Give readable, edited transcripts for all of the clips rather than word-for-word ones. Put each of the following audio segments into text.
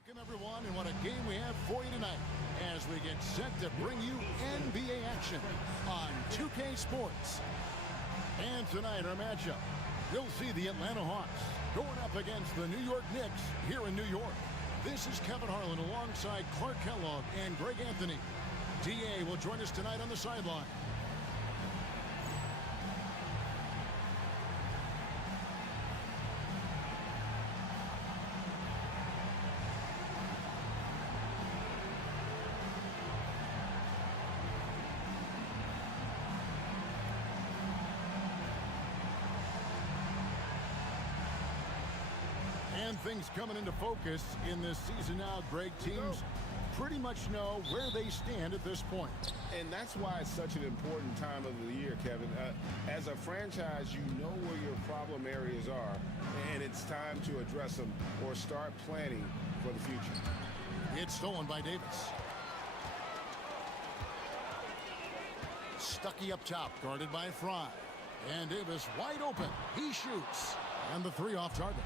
Welcome, everyone, and what a game we have for you tonight as we get set to bring you NBA action on 2K Sports. And tonight, our matchup, we'll see the Atlanta Hawks going up against the New York Knicks here in New York. This is Kevin Harlan alongside Clark Kellogg and Greg Anthony. DA will join us tonight on the sideline. And things coming into focus in this season now, Greg. Teams pretty much know where they stand at this point. And that's why it's such an important time of the year, Kevin. As a franchise, you know where your problem areas are, and it's time to address them or start planning for the future. It's stolen by Davis. Stuckey up top, guarded by Fry. And Davis wide open. He shoots. And the three off target.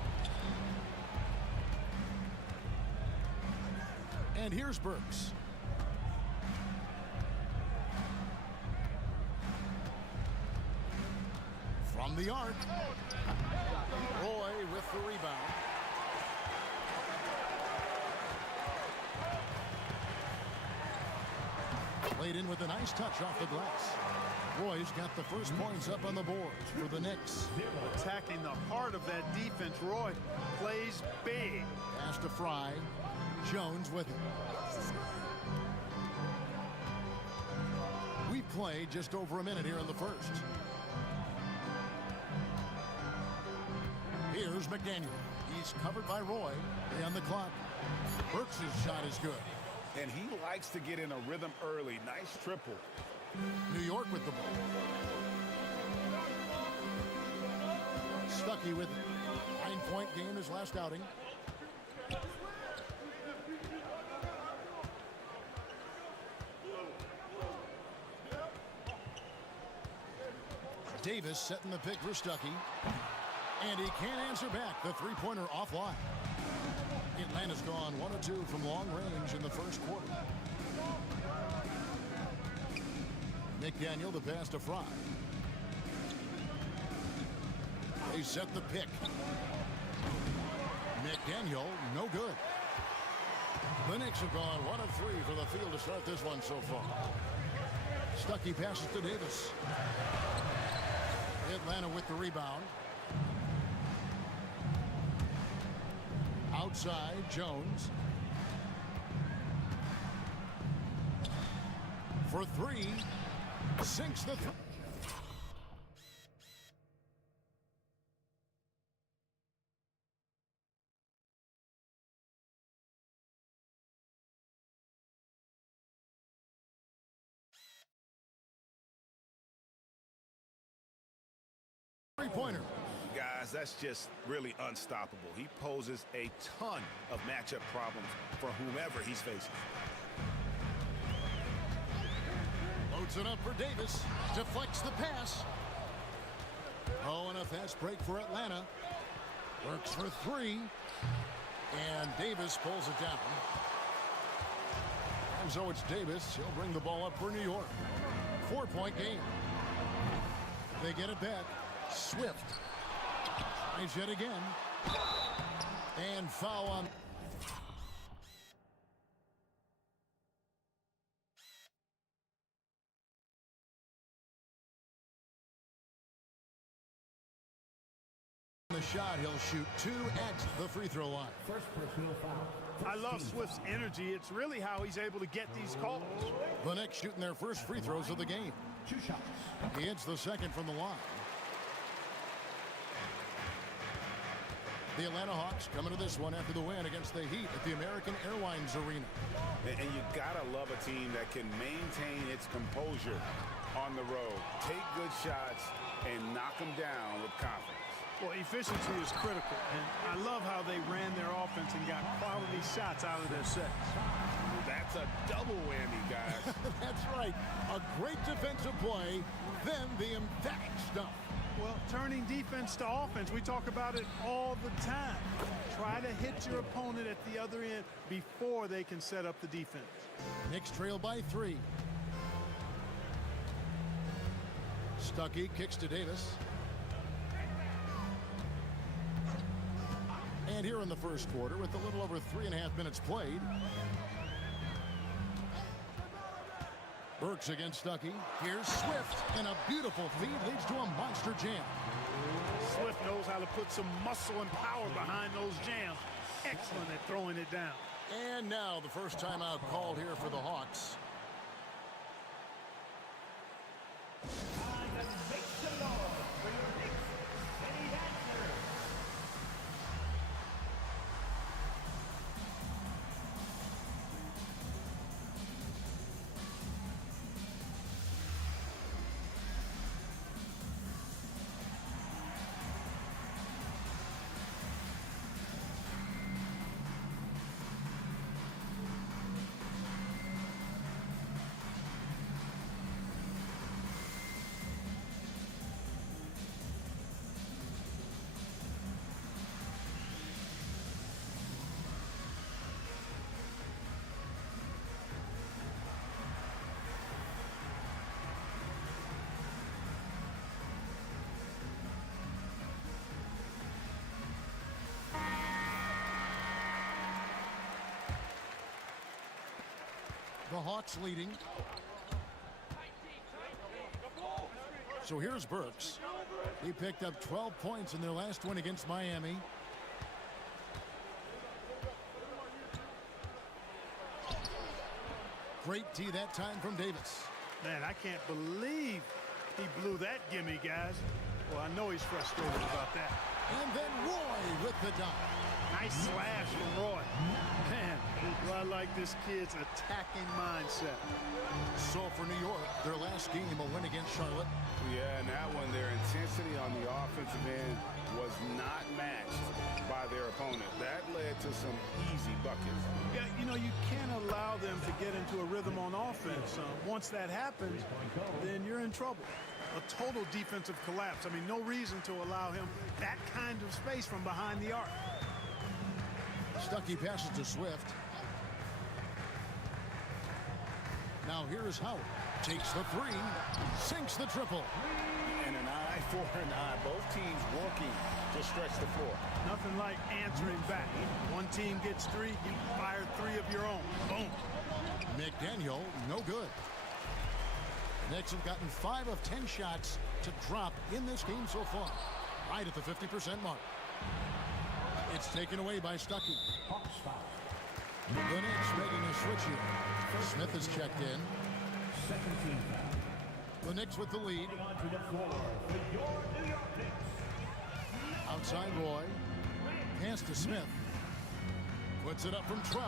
And here's Burks. From the arc. Roy with the rebound. Played in with a nice touch off the glass. Roy's got the first points up on the board for the Knicks. Attacking the heart of that defense. Roy plays big. Pass to Fry. Jones with it. We've played just over a minute here in the first. Here's McDaniel. He's covered by Roy. On the clock. Burks' shot is good. And he likes to get in a rhythm early. Nice triple. New York with the ball. Stuckey with it. 9-point game his last outing. Davis setting the pick for Stuckey. And he can't answer back. The three-pointer offline. Atlanta's gone 1 of 2 from long range in the first quarter. McDaniel the pass to Fry. They set the pick. McDaniel, no good. The Knicks have gone 1 of 3 for the field to start this one so far. Stuckey passes to Davis. Atlanta with the rebound. Outside, Jones. For three. Sinks the three. Three-pointer. Guys, that's just really unstoppable. He poses a ton of matchup problems for whomever he's facing. Loads it up for Davis. Deflects the pass. Oh, and a fast break for Atlanta. Works for three. And Davis pulls it down. And so it's Davis. He'll bring the ball up for New York. 4-point game. They get it back. Swift. Tries yet again. And foul on. The shot, he'll shoot 2 at the free throw line. First personal foul. I love Swift's energy. It's really how he's able to get these calls. The Knicks shooting their first free throws of the game. 2 shots. He hits the second from the line. The Atlanta Hawks coming to this one after the win against the Heat at the American Airlines Arena. And you gotta love a team that can maintain its composure on the road, take good shots, and knock them down with confidence. Well, efficiency is critical, and I love how they ran their offense and got quality shots out of their sets. That's a double whammy, guys. That's right. A great defensive play, then the emphatic stuff. Well, turning defense to offense, we talk about it all the time. Try to hit your opponent at the other end before they can set up the defense. Knicks trail by 3. Stuckey kicks to Davis. And here in the first quarter, with a little over 3.5 minutes played, Burks against Stuckey. Here's Swift, and a beautiful feed leads to a monster jam. Swift knows how to put some muscle and power behind those jams. Excellent at throwing it down. And now the first timeout called here for the Hawks. The Hawks leading. So here's Burks. He picked up 12 points in their last win against Miami. Great tee that time from Davis. Man, I can't believe he blew that gimme, guys. Well, I know he's frustrated about that. And then Roy with the dunk. Nice slash from Roy. Man, do I like this kid's attacking mindset. So for New York, their last game, a win against Charlotte. Yeah, and that one, their intensity on the offensive end was not matched by their opponent. That led to some easy buckets. Yeah, you know, you can't allow them to get into a rhythm on offense. Once that happens, then you're in trouble. A total defensive collapse. I mean, no reason to allow him that kind of space from behind the arc. Stuckey passes to Swift. Now here's Howard. Takes the 3, sinks the triple. And an eye for an eye. Both teams working to stretch the floor. Nothing like answering back. One team gets 3, you fire 3 of your own. Boom. McDaniel, no good. Knicks have gotten 5 of 10 shots to drop in this game so far. Right at the 50% mark. It's taken away by Stuckey. The Knicks making a switch here. Smith is checked in. The Knicks with the lead. Outside Roy. Pass to Smith. Puts it up from 12.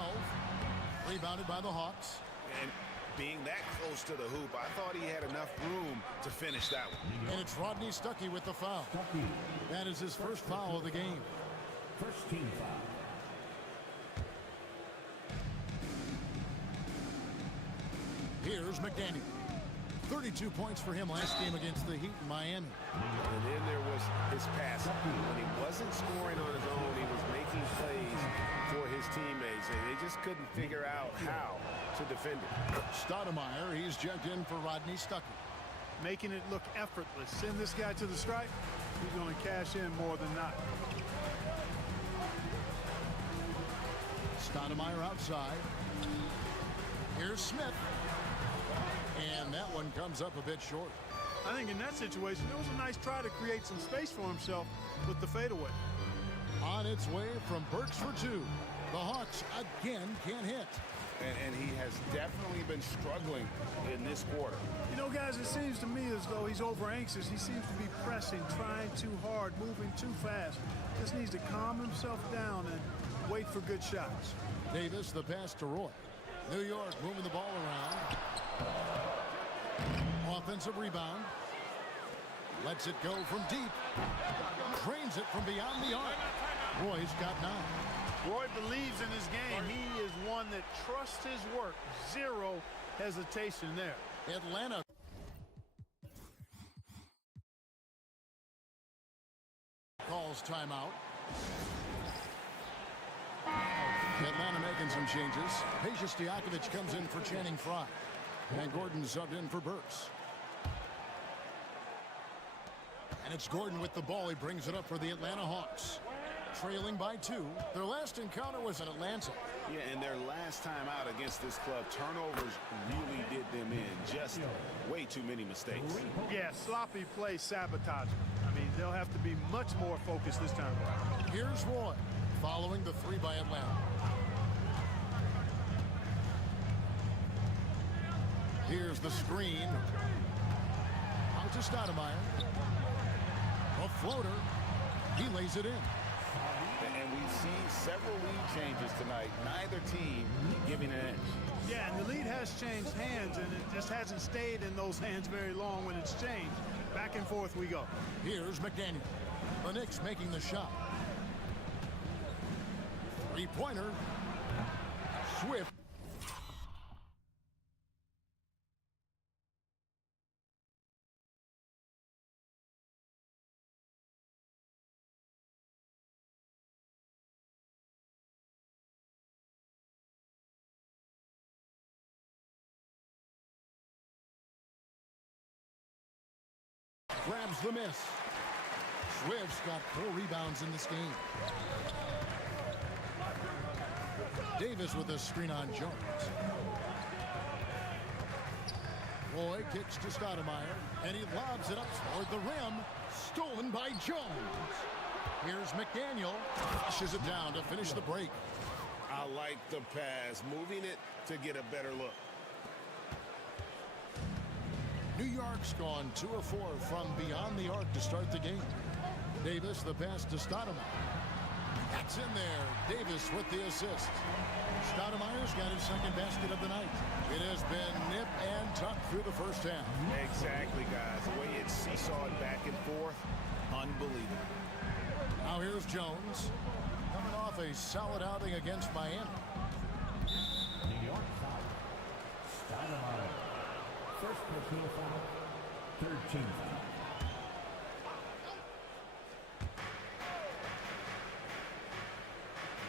Rebounded by the Hawks. And being that close to the hoop, I thought he had enough room to finish that one. And it's Rodney Stuckey with the foul. That is his first foul of the game. First team foul. Here's McDaniel. 32 points for him last game against the Heat in Miami. And then there was his passing. When he wasn't scoring on his own, he was making plays for his teammates, and they just couldn't figure out how to defend him. Stoudemire, he's checked in for Rodney Stuckey. Making it look effortless. Send this guy to the stripe. He's going to cash in more than not. Stoudemire outside. Here's Smith. And that one comes up a bit short. I think in that situation, it was a nice try to create some space for himself with the fadeaway. On its way from Burks for two. The Hawks again can't hit. And he has definitely been struggling in this quarter. You know, guys, it seems to me as though he's over anxious. He seems to be pressing, trying too hard, moving too fast. Just needs to calm himself down and wait for good shots. Davis, the pass to Roy. New York moving the ball around. Offensive rebound. Lets it go from deep. Drains it from beyond the arc. Roy's got 9. Roy believes in his game. He is one that trusts his work. Zero hesitation there. Atlanta. Calls timeout. Atlanta making some changes. Peja Stojakovic comes in for Channing Frye. And Gordon subbed in for Burks. And it's Gordon with the ball. He brings it up for the Atlanta Hawks. Trailing by 2. Their last encounter was in Atlanta. Yeah, and their last time out against this club, turnovers really did them in. Just way too many mistakes. Yeah, sloppy play, sabotage. I mean, they'll have to be much more focused this time around. Here's Roy, following the 3 by Atlanta. Here's the screen. Out to Stoudemire. A floater. He lays it in. And we've seen several lead changes tonight. Neither team giving an edge. Yeah, and the lead has changed hands, and it just hasn't stayed in those hands very long when it's changed. Back and forth we go. Here's McDaniel. The Knicks making the shot. 3-pointer. Swift. Grabs the miss. Swift's got 4 rebounds in this game. Davis with a screen on Jones. Roy kicks to Stoudemire, and he lobs it up toward the rim. Stolen by Jones. Here's McDaniel. Flushes it down to finish the break. I like the pass, moving it to get a better look. New York's gone 2 of 4 from beyond the arc to start the game. Davis, the pass to Stoudemire. That's in there. Davis with the assist. Stoudemire's got his second basket of the night. It has been nip and tuck through the first half. Exactly, guys. The way it's seesawed back and forth, unbelievable. Now here's Jones. Coming off a solid outing against Miami. New York foul. Stoudemire. First personal foul. Third team foul.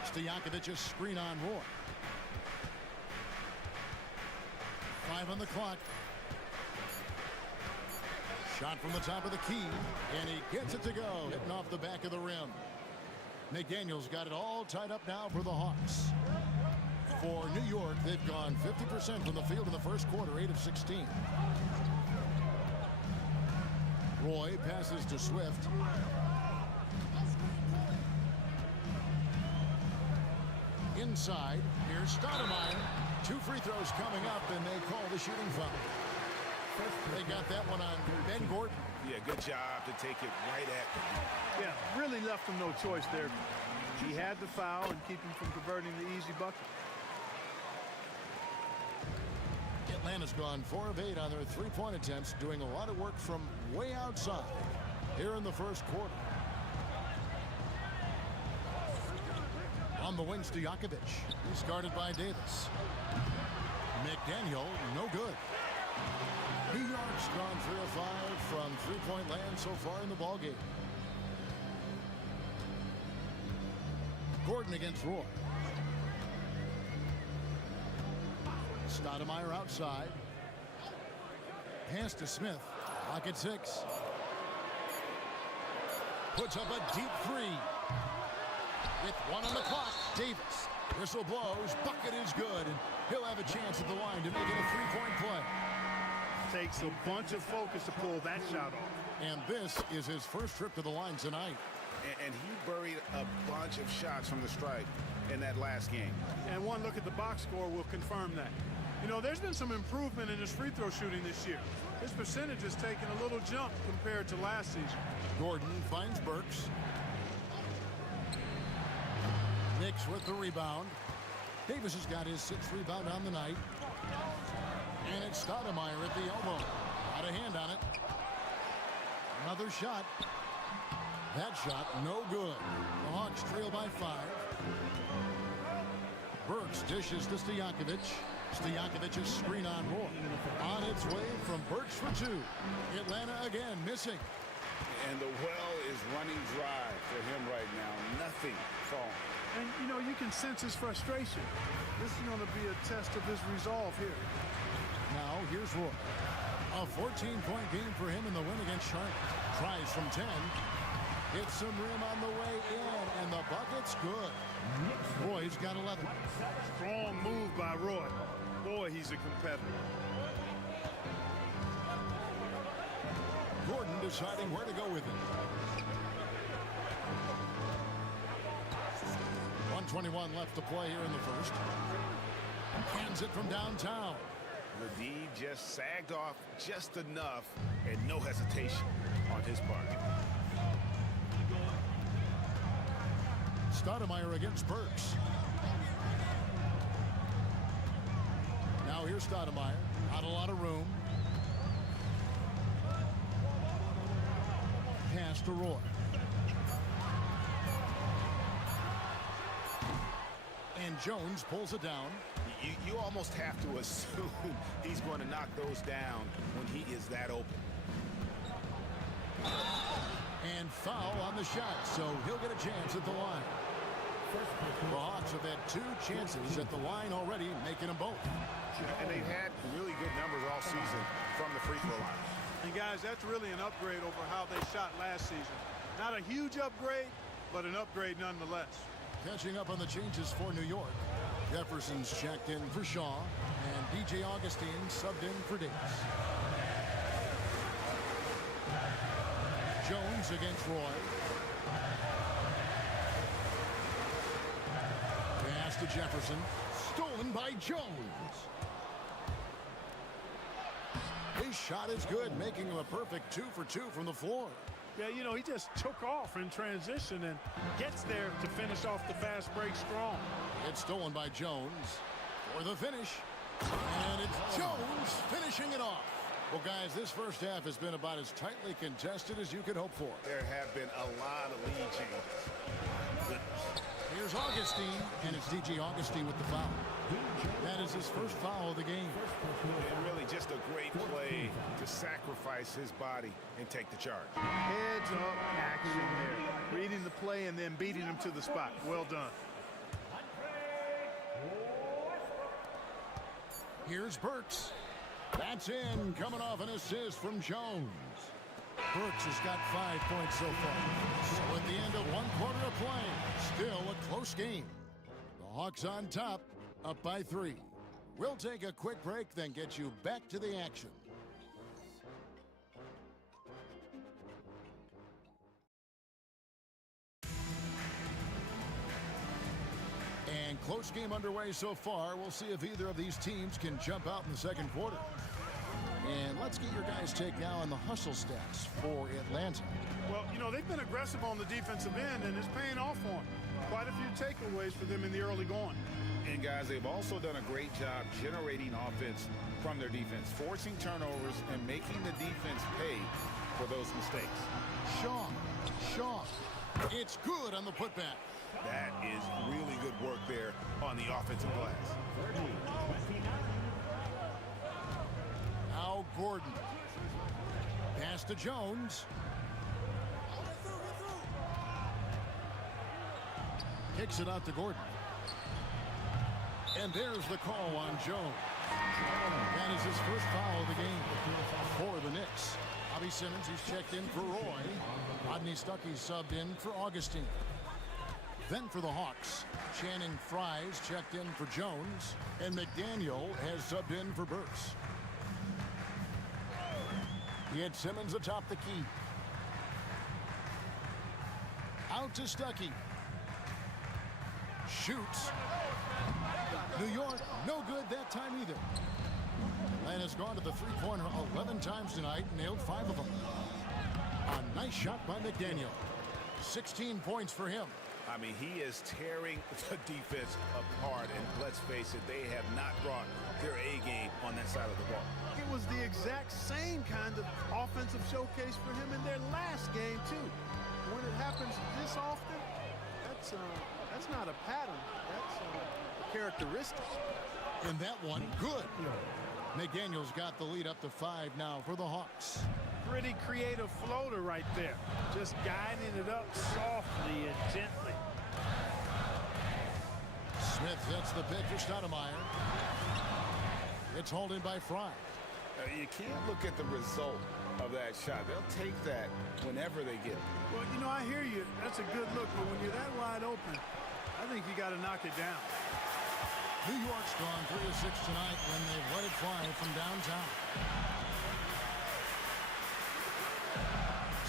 Stojakovic's screen on Roy. 5 on the clock. Shot from the top of the key, and he gets it to go, hitting off the back of the rim. McDaniel's got it all tied up now for the Hawks. For New York, they've gone 50% from the field in the first quarter, 8 of 16. Roy passes to Swift. Inside, here's Stoudemire. 2 free throws coming up, and they call the shooting foul. They got that one on Ben Gordon. Yeah, good job to take it right at him. Yeah, really left him no choice there. He had the foul and keep him from converting the easy bucket. Atlanta's gone 4 of 8 on their three-point attempts, doing a lot of work from way outside here in the first quarter. On the wing, Stojakovic. He's guarded by Davis. McDaniel, no good. New York's gone 3 of 5 from three-point land so far in the ballgame. Gordon against Roy. Stoudemire outside. Pass to Smith. Clock at 6. Puts up a deep 3. With 1 on the clock, Davis. Whistle blows. Bucket is good. And he'll have a chance at the line to make it a 3-point play. Takes a bunch of focus to pull that shot off. And this is his first trip to the line tonight. And he buried a bunch of shots from the stripe in that last game. And one look at the box score will confirm that. You know, there's been some improvement in his free throw shooting this year. His percentage has taken a little jump compared to last season. Gordon finds Burks. Knicks with the rebound. Davis has got his 6th rebound on the night. And it's Stoudemire at the elbow. Got a hand on it. Another shot. That shot, no good. The Hawks trail by 5. Burks dishes to Stojakovic. Stojakovic's screen on Roy. On its way from Burks for 2. Atlanta again missing. And the well is running dry for him right now. Nothing falling. And, you know, you can sense his frustration. This is going to be a test of his resolve here. Now, here's Roy. A 14-point game for him in the win against Charlotte. Tries from 10. Hits some rim on the way in, and the bucket's good. Roy's got 11. Strong move by Roy. Boy, he's a competitor. Gordon deciding where to go with it. 1:21 left to play here in the first. Hands it from downtown. The D just sagged off just enough and no hesitation on his part. Stoudemire against Burks. Now here's Stoudemire. Not a lot of room. Pass to Roy. And Jones pulls it down. You almost have to assume he's going to knock those down when he is that open. And foul on the shot, so he'll get a chance at the line. The Hawks have had 2 chances at the line already, making them both. And they've had really good numbers all season from the free throw line. And guys, that's really an upgrade over how they shot last season. Not a huge upgrade, but an upgrade nonetheless. Catching up on the changes for New York. Jefferson's checked in for Shaw, and DJ Augustine subbed in for Davis. Jones against Roy. Pass to Jefferson. Stolen by Jones. His shot is good, making him a perfect 2 for 2 from the floor. Yeah, you know, he just took off in transition and gets there to finish off the fast break strong. It's stolen by Jones for the finish. And it's Jones finishing it off. Well, guys, this first half has been about as tightly contested as you could hope for. There have been a lot of lead changes. Here's Augustine, and it's DJ Augustine with the foul. That is his first foul of the game. And really just a great play to sacrifice his body and take the charge. Heads up action there. Reading the play and then beating him to the spot. Well done. Here's Burks. That's in, coming off an assist from Jones. Burks has got 5 points so far. So at the end of 1 quarter of play, still a close game. The Hawks on top, up by 3. We'll take a quick break, then get you back to the action. And close game underway so far. We'll see if either of these teams can jump out in the second quarter. And let's get your guys' take now on the hustle stats for Atlanta. Well, you know, they've been aggressive on the defensive end, and it's paying off for them. Quite a few takeaways for them in the early going. And guys, they've also done a great job generating offense from their defense, forcing turnovers and making the defense pay for those mistakes. Shaw. It's good on the putback. That is really good work there on the offensive glass. 30-29. Now Gordon. Pass to Jones. Kicks it out to Gordon. And there's the call on Jones. That is his first foul of the game for the Knicks. Bobby Simmons, he's checked in for Roy. Rodney Stuckey subbed in for Augustine. Then for the Hawks, Channing Fries checked in for Jones. And McDaniel has subbed in for Burks. He had Simmons atop the key. Out to Stuckey. Shoots. New York, no good that time either. Len has gone to the three-pointer 11 times tonight, nailed 5 of them. A nice shot by McDaniel. 16 points for him. I mean, he is tearing the defense apart, and let's face it, they have not brought their A game on that side of the ball. It was the exact same kind of offensive showcase for him in their last game, too. When it happens this often, that's not a pattern. That's a characteristic. And that one, good. McDaniel's got the lead up to 5 now for the Hawks. Pretty creative floater right there. Just guiding it up softly and gently. Smith hits the pick for Stoudemire. It's holding by Fry. You can't look at the result of that shot. They'll take that whenever they get it. Well, you know, I hear you. That's a good look, but when you're that wide open, I think you got to knock it down. New York's gone 3 of 6 tonight when they've let it fly from downtown.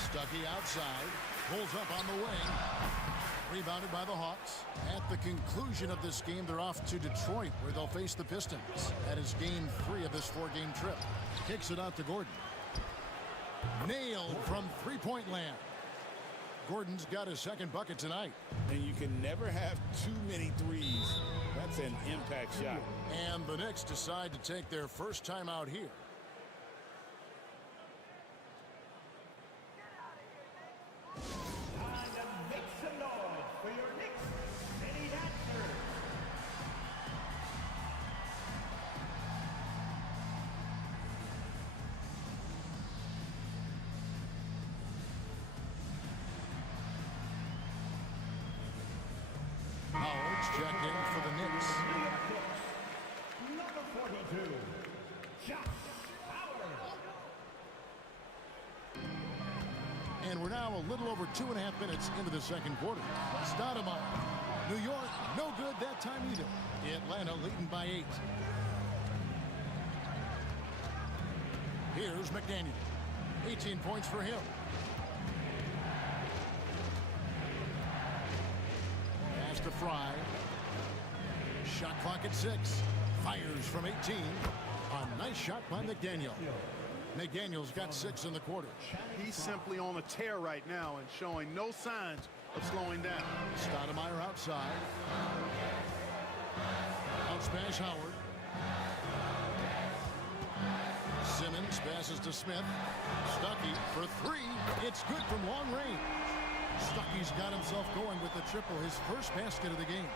Stuckey outside, pulls up on the wing. Rebounded by the Hawks. At the conclusion of this game, they're off to Detroit, where they'll face the Pistons. That is game 3 of this 4-game trip. Kicks it out to Gordon. Nailed from three-point land. Gordon's got his second bucket tonight. And you can never have too many threes. That's an impact shot. And the Knicks decide to take their first time out here. Time to make some noise for your Knicks City Dancers. Howard's checked in for the Knicks. New York Knicks, number 42, Josh Howard. And we're now a little over 2.5 minutes into the second quarter. Stoudemire. New York, no good that time either. Atlanta leading by 8. Here's McDaniel. 18 points for him. Pass to Fry. Shot clock at 6. Fires from 18. A nice shot by McDaniel. McDaniel's got 6 in the quarter. He's simply on a tear right now and showing no signs of slowing down. Stoudemire outside. Out smash Howard. Simmons passes to Smith. Stuckey for 3. It's good from long range. Stuckey's got himself going with the triple, his first basket of the game.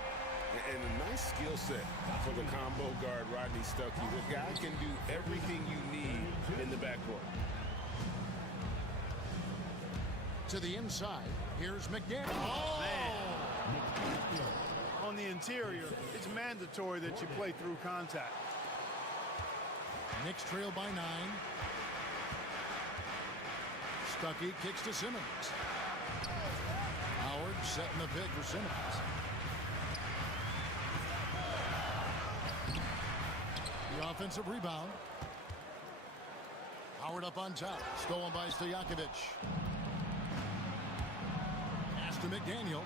And a nice skill set for the combo guard, Rodney Stuckey. The guy can do everything you need in the backcourt. To the inside, here's McDaniel. Oh! On the interior, it's mandatory that you play through contact. Knicks trail by 9. Stuckey kicks to Simmons. Howard setting the pick for Simmons. The offensive rebound. Howard up on top. Stolen by Stojakovic. Pass to McDaniel.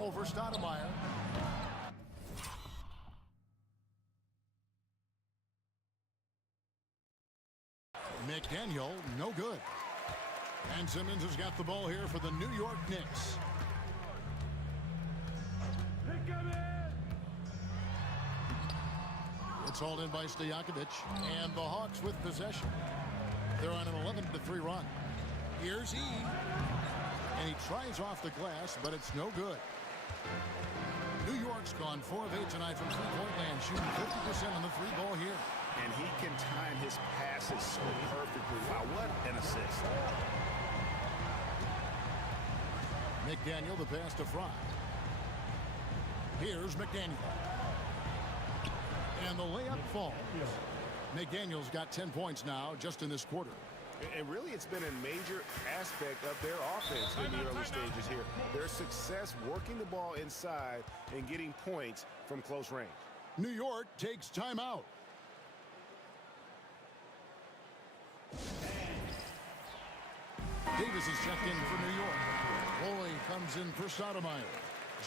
Over Stoudemire. McDaniel, no good. And Simmons has got the ball here for the New York Knicks. It's hauled in by Stojakovic, and the Hawks with possession. They're on an 11-3 run. Here's E. And he tries off the glass, but it's no good. New York's gone 4 of 8 tonight from three-point land, shooting 50% on the three ball here. And he can time his passes so perfectly. Wow, what an assist. McDaniel, the pass to Fry. Here's McDaniel. And the layup falls. McDaniel's got 10 points now just in this quarter. And really, it's been a major aspect of their offense in the early stages here. Their success working the ball inside and getting points from close range. New York takes timeout. Davis is checked in for New York. Roy comes in for Sotomayor.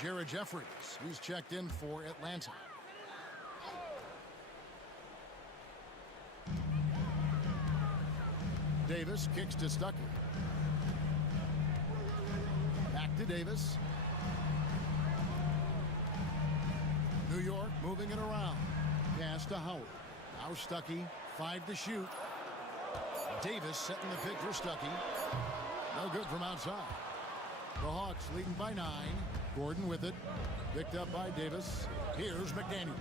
Jared Jeffries, he's checked in for Atlanta. Davis kicks to Stuckey. Back to Davis. New York moving it around. Pass to Howard. Now Stuckey, 5 to shoot. Davis setting the pick for Stuckey. No good from outside. The Hawks leading by 9. Gordon with it. Picked up by Davis. Here's McDaniel.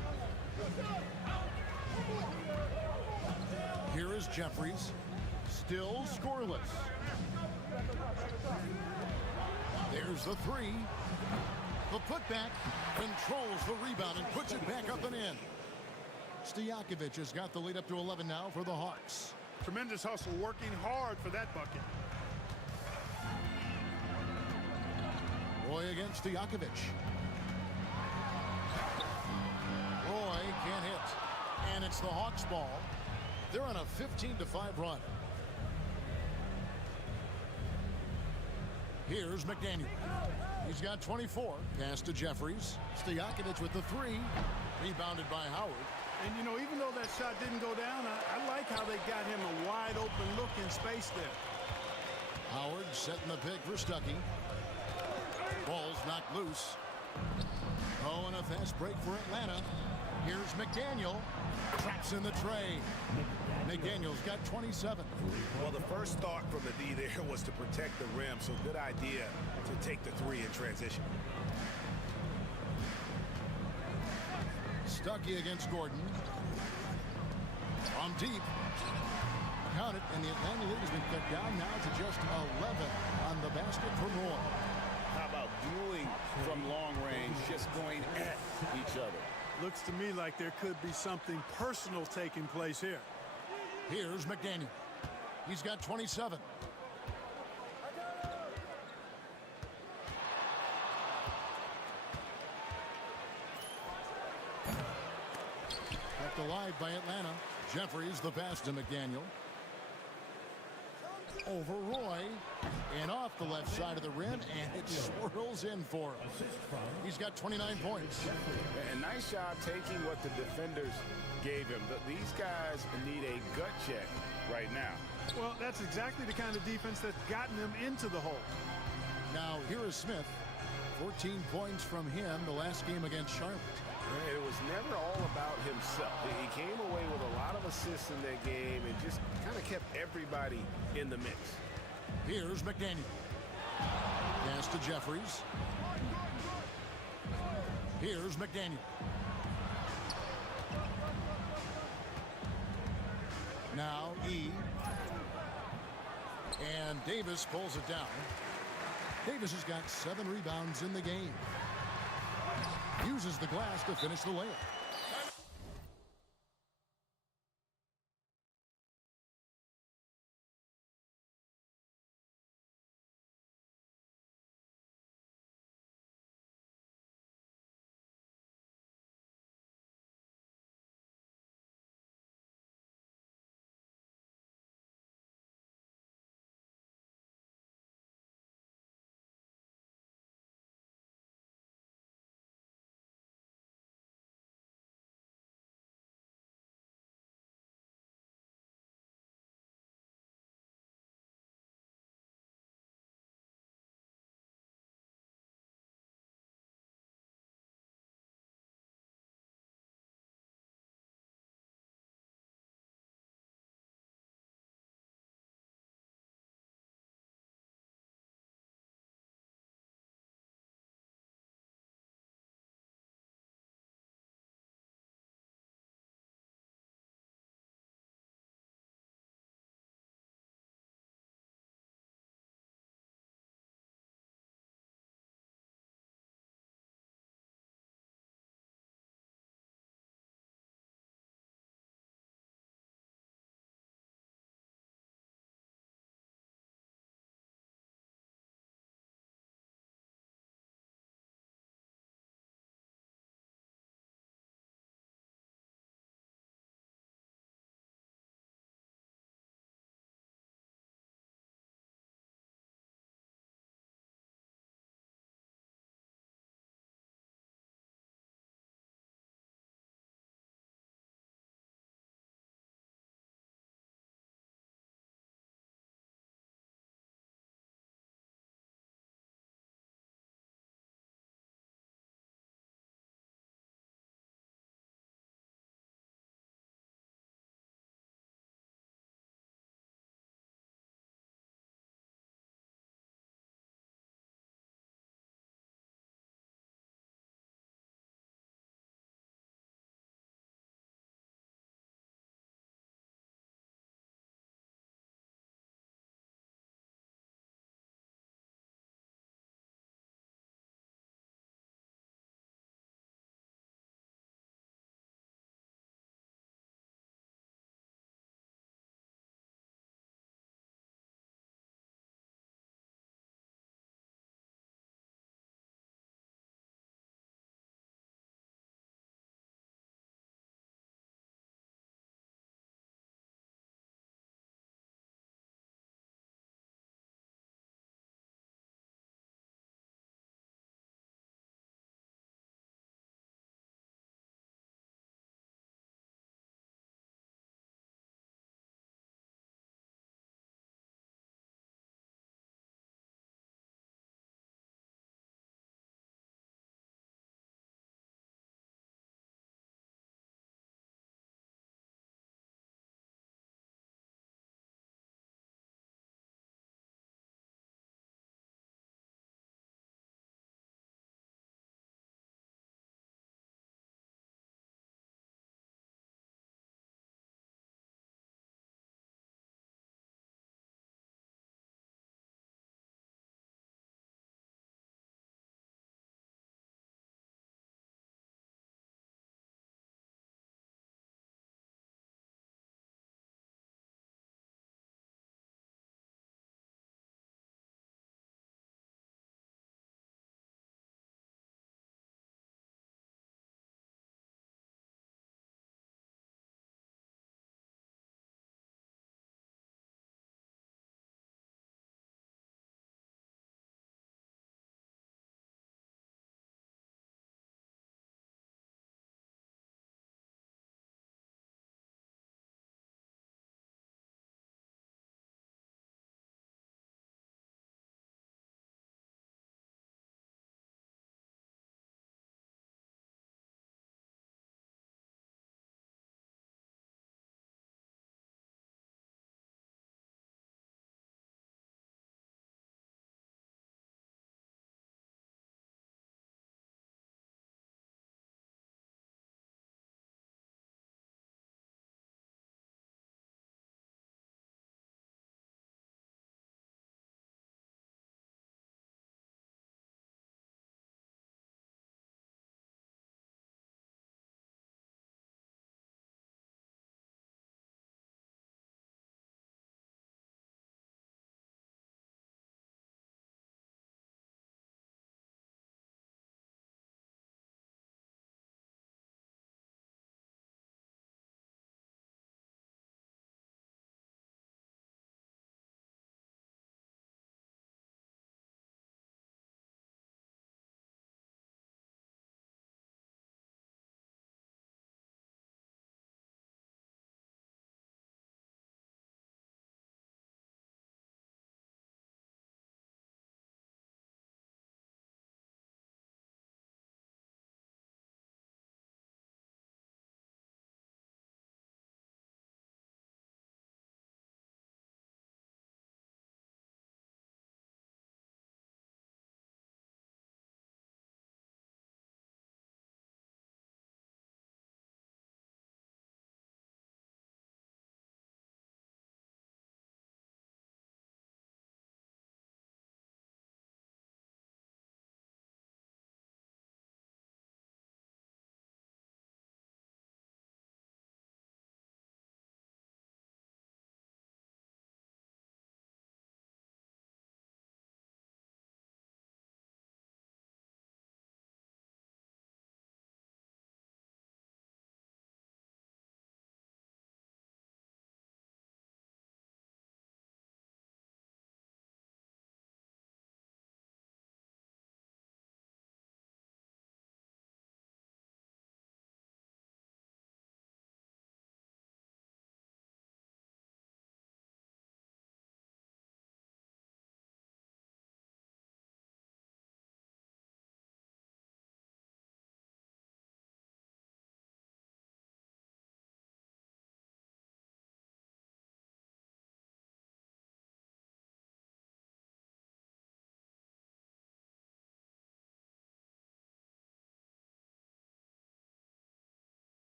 Here is Jeffries. Still scoreless. There's the 3. The putback controls the rebound and puts it back up and in. Stojakovic has got the lead up to 11 now for the Hawks. Tremendous hustle, working hard for that bucket. Roy against Stojakovic. Roy can't hit. And it's the Hawks ball. They're on a 15-5 run. Here's McDaniel. He's got 24. Pass to Jeffries. Stojakovic with the 3. Rebounded by Howard. And, you know, even though that shot didn't go down, I like how they got him a wide open look in space there. Howard setting the pick for Stuckey. Ball's knocked loose. Oh, and a fast break for Atlanta. Here's McDaniel. Traps in the tray. McDaniel's got 27. Well, the first thought from the D there was to protect the rim, so good idea to take the 3 in transition. Stuckey against Gordon. From deep. Count it, and the Atlanta lead has been cut down now to just 11 on the basket for Roy. How about dueling from long range, just going at each other? Looks to me like there could be something personal taking place here. Here's McDaniel. He's got 27. Kept alive by Atlanta. Jeffries the pass to McDaniel. Over Roy. And off the left side of the rim, and it swirls in for him. He's got 29 points. And nice job taking what the defenders gave him. These guys need a gut check right now. Well, that's exactly the kind of defense that's gotten them into the hole. Now, here is Smith. 14 points from him the last game against Charlotte. And it was never all about himself. He came away with a lot of assists in that game and just kind of kept everybody in the mix. Here's McDaniel. Pass to Jeffries. Here's McDaniel. Now E. And Davis pulls it down. Davis has got 7 rebounds in the game. Uses the glass to finish the layup.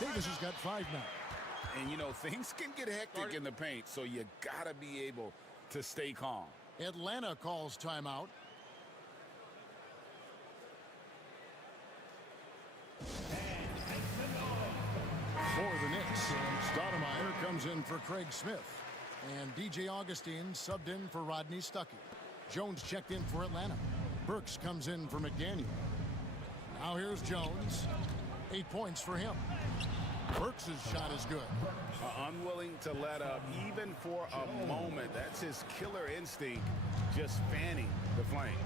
Davis has got 5 now. And, you know, things can get hectic in the paint, so you got to be able to stay calm. Atlanta calls timeout. For the Knicks, Stoudemire comes in for Craig Smith. And DJ Augustine subbed in for Rodney Stuckey. Jones checked in for Atlanta. Burks comes in for McDaniel. Now here's Jones. 8 points for him. Burks' shot is good. Unwilling to let up even for a moment. That's his killer instinct, just fanning the flames.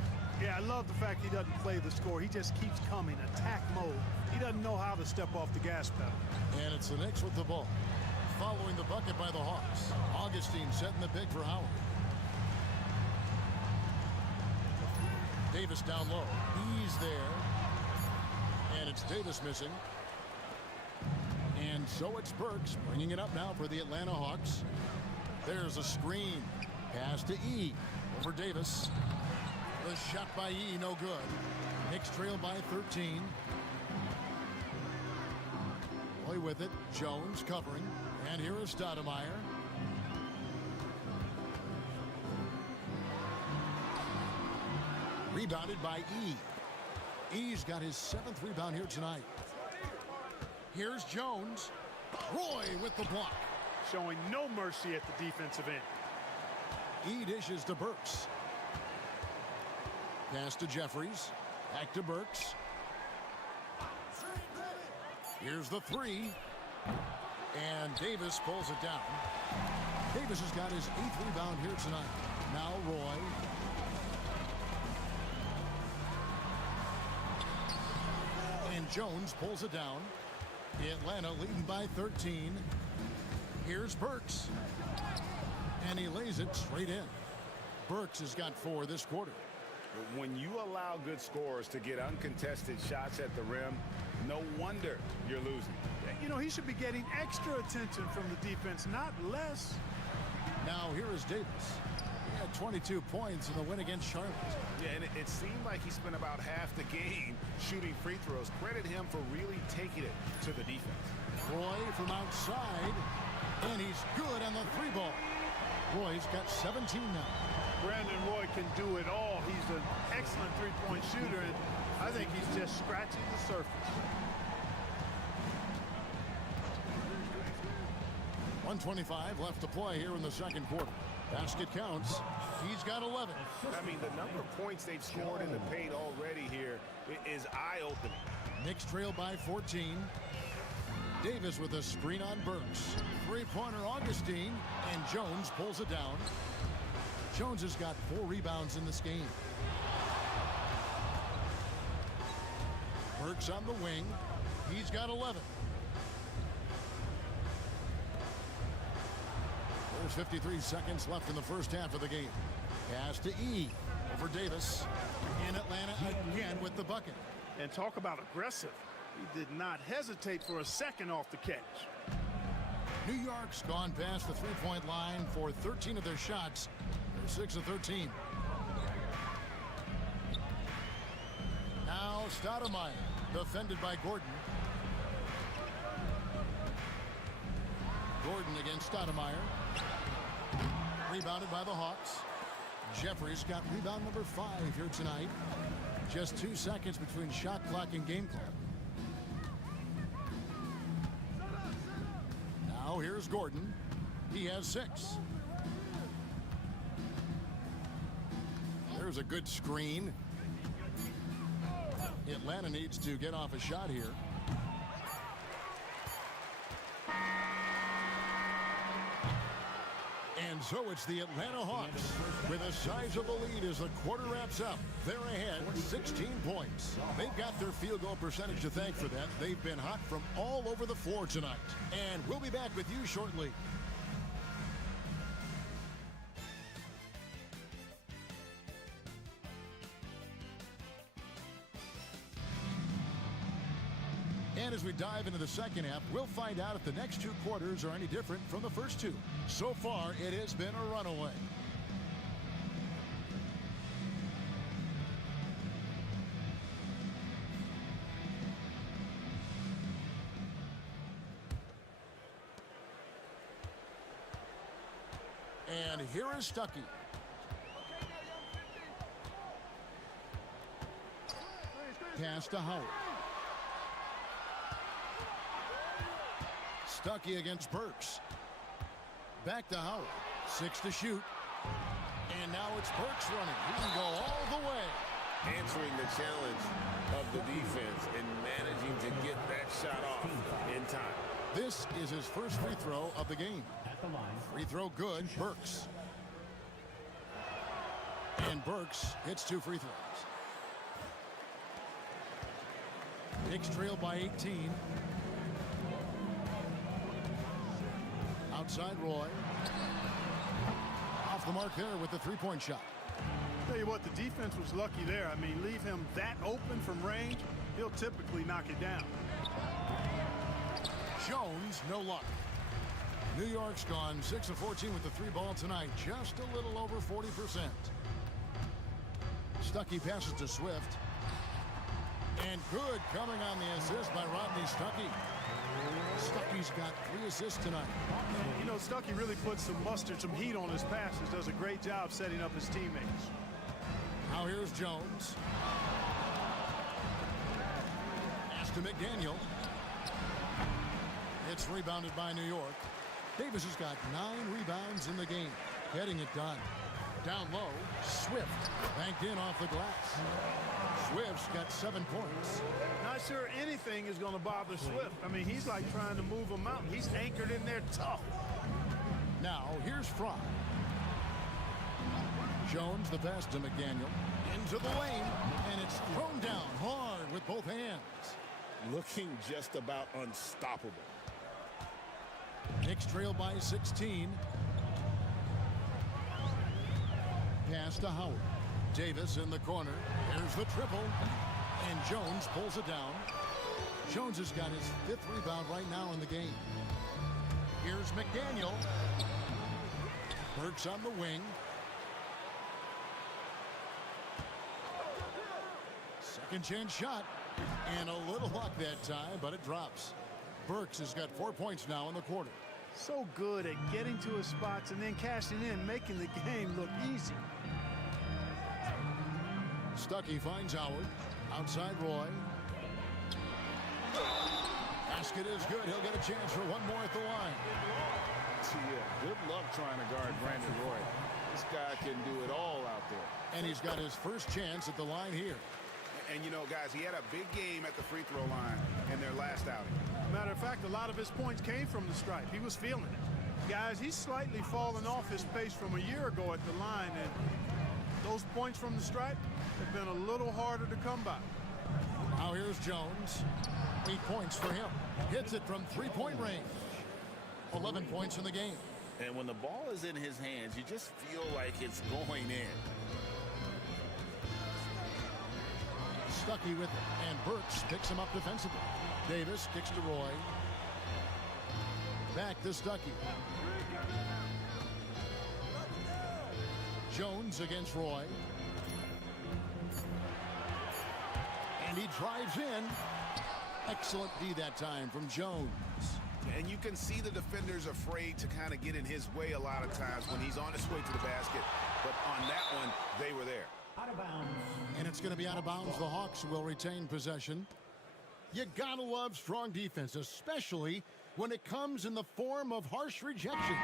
Yeah, I love the fact he doesn't play the score. He just keeps coming, attack mode. He doesn't know how to step off the gas pedal. And it's the Knicks with the ball. Following the bucket by the Hawks. Augustine setting the big for Howard. Davis down low. He's there. And it's Davis missing. And so it's Burks bringing it up now for the Atlanta Hawks. There's a screen. Pass to E. Over Davis. The shot by E, no good. Knicks trail by 13. Roy with it. Jones covering. And here is Stoudemire. Rebounded by E. E's got his 7th rebound here tonight. Here's Jones. Roy with the block. Showing no mercy at the defensive end. E dishes to Burks. Pass to Jeffries. Back to Burks. Here's the 3. And Davis pulls it down. Davis has got his 8th rebound here tonight. Now Roy. And Jones pulls it down. Atlanta leading by 13. Here's Burks. And he lays it straight in. Burks has got 4 this quarter. When you allow good scorers to get uncontested shots at the rim, no wonder you're losing. You know, he should be getting extra attention from the defense, not less. Now here is Davis. He had 22 points in the win against Charlotte. Yeah, and it seemed like he spent about half the game shooting free throws. Credit him for really taking it to the defense. Roy from outside, and he's good on the 3 ball. Roy's got 17 now. Brandon Roy can do it all. He's an excellent three-point shooter, and I think he's just scratching the surface. 1:25 left to play here in the second quarter. Basket counts. He's got 11. I mean, the number of points they've scored in the paint already here is eye-opening. Knicks trail by 14. Davis with a screen on Burks. 3-pointer Augustine, and Jones pulls it down. Jones has got 4 rebounds in this game. Burks on the wing. He's got 11. There's 53 seconds left in the first half of the game. Pass to E. Over Davis. And Atlanta again with the bucket. And talk about aggressive. He did not hesitate for a second off the catch. New York's gone past the 3-point line for 13 of their shots. They're 6 of 13. Now Stoudemire, defended by Gordon. Gordon against Stoudemire. Rebounded by the Hawks. Jeffries got rebound number 5 here tonight. Just 2 seconds between shot clock and game clock. Now here's Gordon. He has 6. There's a good screen. Atlanta needs to get off a shot here. And so it's the Atlanta Hawks with a sizable lead as the quarter wraps up. They're ahead 16 points. They've got their field goal percentage to thank for that. They've been hot from all over the floor tonight. And we'll be back with you shortly. And as we dive into the second half, we'll find out if the next 2 quarters are any different from the first 2. So far, it has been a runaway. And here is Stuckey. Pass to Howard. Stuckey against Burks. Back to Howard. 6 to shoot. And now it's Burks running. He can go all the way. Answering the challenge of the defense and managing to get that shot off in time. This is his first free throw of the game. Free throw good, Burks. And Burks hits 2 free throws. Knicks trail by 18. Outside Roy. Off the mark there with the three-point shot. Tell you what, the defense was lucky there. I mean, leave him that open from range, he'll typically knock it down. Jones, no luck. New York's gone 6 of 14 with the 3 ball tonight. Just a little over 40%. Stuckey passes to Swift. And good coming on the assist by Rodney Stuckey. Stuckey's got 3 assists tonight. You know, Stuckey really puts some mustard, some heat on his passes, does a great job setting up his teammates. Now here's Jones. Pass to McDaniel. It's rebounded by New York. Davis has got 9 rebounds in the game. Getting it done. Down low, Swift banked in off the glass. Swift's got 7 points. Not sure anything is going to bother Swift. I mean, he's like trying to move him out. He's anchored in there tough. Now here's Fry. Jones, the pass to McDaniel. Into the lane, and it's thrown down hard with both hands. Looking just about unstoppable. Knicks trail by 16. Pass to Howard. Davis in the corner. There's the triple. And Jones pulls it down. Jones has got his 5th rebound right now in the game. Here's McDaniel. Burks on the wing. Second chance shot. And a little luck that time, but it drops. Burks has got 4 points now in the quarter. So good at getting to his spots and then cashing in, making the game look easy. Stuckey finds Howard. Outside Roy. Basket is good. He'll get a chance for one more at the line. Good luck trying to guard Brandon Roy. This guy can do it all out there. And he's got his first chance at the line here. And, you know, guys, he had a big game at the free throw line in their last outing. Matter of fact, a lot of his points came from the stripe. He was feeling it. Guys, he's slightly fallen off his pace from a year ago at the line, and those points from the stripe have been a little harder to come by. Now here's Jones. 8 points for him. Hits it from three-point range. 11 points in the game. And when the ball is in his hands, you just feel like it's going in. Stuckey with it, and Burks picks him up defensively. Davis kicks to Roy. Back to Stuckey. Jones against Roy. And he drives in. Excellent D that time from Jones. And you can see the defenders afraid to kind of get in his way a lot of times when he's on his way to the basket. But on that one, they were there. Out of bounds. And it's going to be out of bounds. The Hawks will retain possession. You gotta love strong defense, especially when it comes in the form of harsh rejection.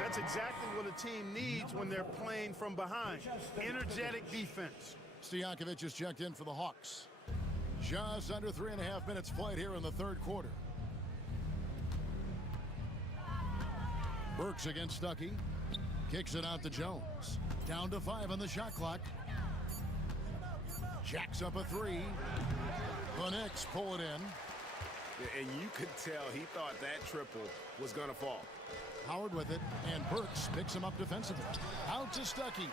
That's exactly what a team needs when they're playing from behind. Energetic defense. Stojakovic is checked in for the Hawks. Just under 3.5 minutes played here in the third quarter. Burks against Stuckey. Kicks it out to Jones. Down to 5 on the shot clock. Jacks up a 3. The Knicks pull it in. And you could tell he thought that triple was going to fall. Howard with it, and Burks picks him up defensively. Out to Stuckey.